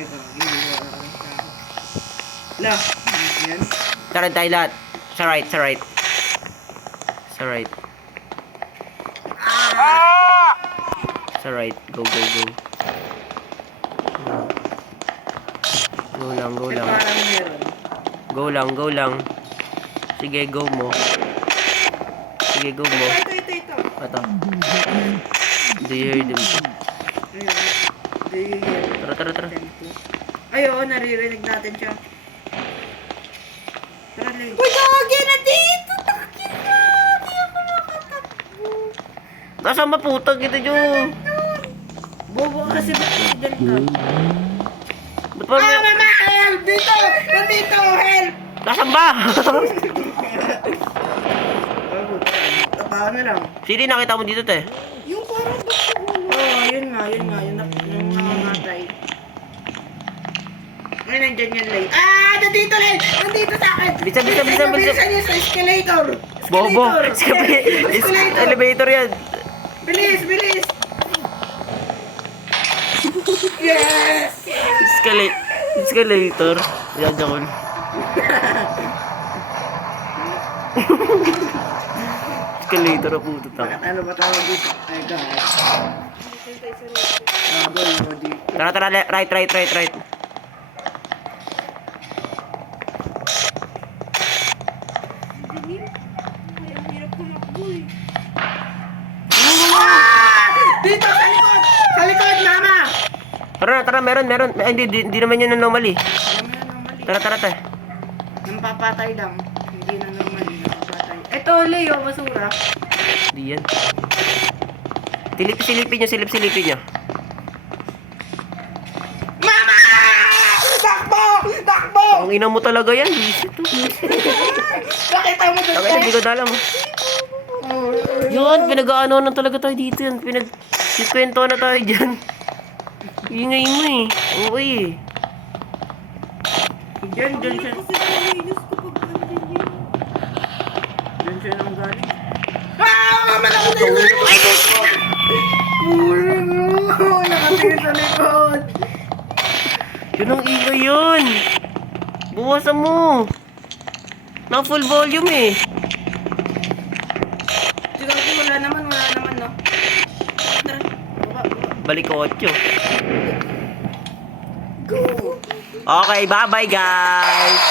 Ay, gagi. Wala. Yan. Tara tayo lahat. Sa right, sa right. Sa right. Sa right. Go, go, go. Go lang, go Ay, lang. parang meron. Go lang, go lang. Sige, go mo. Sige, go mo. Ito. Ito. Do you hear them? Ayun. Tara, tara, tara. Ay, oo, naririnig natin siya. Tara, Lay. Uy, gagi na dito! Takin na! Di ako makatakbo. Nasaan ba putang kita dyan? Bobo kasi ba't president ka? Ba't pa Ah, mama! Help! Dito! Nandito! Help! Nasaan ba? Tapahan na lang. Sino nakita mo dito, te? Yung parang gusto mo. Oo, yun nga. Yung nangangatay. Ay, nandyan yan, Lay. Ah! Nandito, Lay! Nandito sa akin! Bisa. Bilisan niyo sa escalator! Bobo! Escalator! Elevator yan! Bilis! Yes! Escalator. Yan, Jakol. Escalator ang puto tang. Bakit ano ba tawag dito? Ay, God. Baboy mo dito. Tara, right. Dito, sa likod! Sa likod, mama! Tara, meron. Ay, hindi naman yun anomaly. Alam mo na normally. Tara, te. Nang papatay lang. Hindi na normally. Napapatay. Ito, Leo, basura. Di yan. Silipin nyo. Mama! Takbo! Ang ina mo talaga yan. Visit to. Nakita mo doon, Takay na, di ko alam. Yun, pinag-ano na talaga tayo dito yan. Kikwento na tayo dyan. Ingay mo eh. Okay eh. Diyan siya. Diyan siya nang galing. Ah! Mama, nakatingin sa likod! Puro mo! Nakatingin sa likod! Yun ang ingay yun. Buwasan mo. Na full volume eh. Siguro wala naman, no? Tara, baba. Balik ko 8. Go! Okay, bye-bye guys.